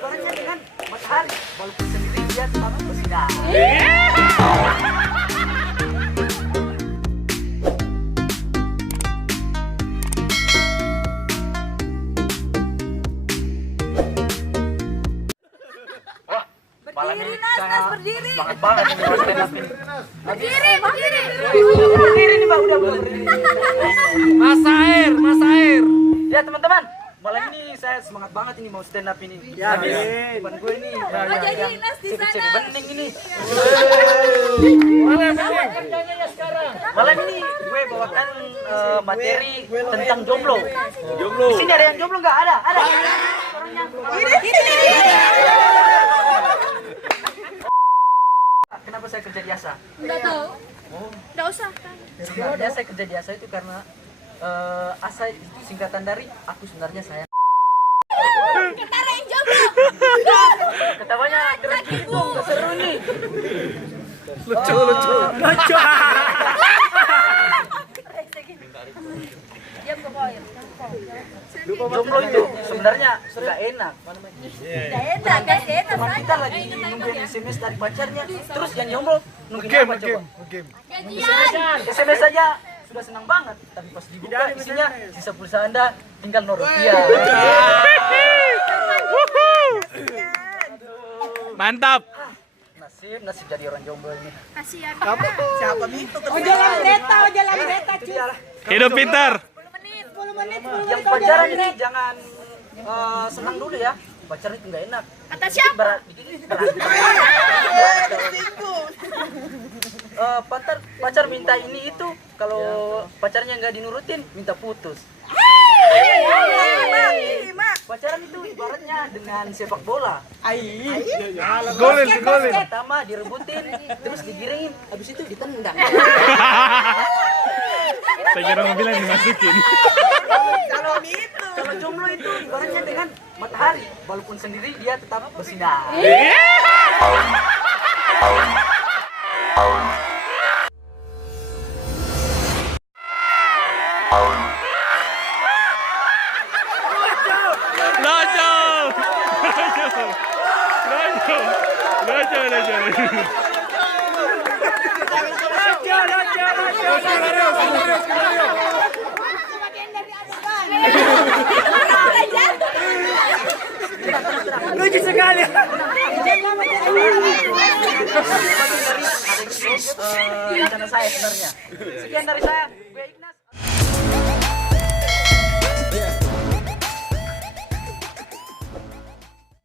ibaratnya dengan matahari, walaupun sendiri dia tetap bersinar. Berdiri, Nas, berdiri. Semangat banget ini mau stand up ini. Berdiri. Berdiri nih Pak, udah berdiri. Mas air. Ya teman-teman, malam ini saya semangat banget ini mau stand up ini. Ya, depan gue ini. jadi Nas di sana. Cek bening ini. Mana kerjanya ya sekarang? Malam ini gue bawakan materi tentang jomblo. Jomblo. Di sini ada yang jomblo nggak? Ada. Orangnya. Kenapa saya kerja di ASA? Enggak tahu. Enggak usah. Sebenarnya saya kerja di ASA itu karena ASA itu singkatan dari aku sebenarnya sayang. Ketara yang jomblo. Ketawanya keren gitu, seru nih. Lucu. Diam ke bawah. Jomblo itu sebenarnya nggak enak. Enggak enak. Cuma kita lagi nungguin SMS dari pacarnya, terus yang jomblo nungguin apa coba? Gajian. SMS saja sudah senang banget, tapi pas dibuka isinya sisa pulsa Anda tinggal Rp0. Mantap. Nasib jadi orang jomblo ini. Kasihan. Siapa itu? Jalan kereta cuy. Hidup pintar. 10 menit. Yang pacaran ini jangan senang dulu ya. Pacaran itu nggak enak. Kata siapa? Berat. Pacar minta ini itu, kalau pacarnya nggak dinurutin minta putus. Pacaran itu ibaratnya dengan sepak bola. Golin. Pertama direbutin, terus digiringin, habis itu ditendang. Saya kira mobilnya dimasukin. Kalau jomblo itu ibaratnya dengan matahari, walaupun sendiri dia tetap bersinar. Lucu. Lucu sekali. Rencana saya sebenarnya. Sekian dari saya. Gue Ignat.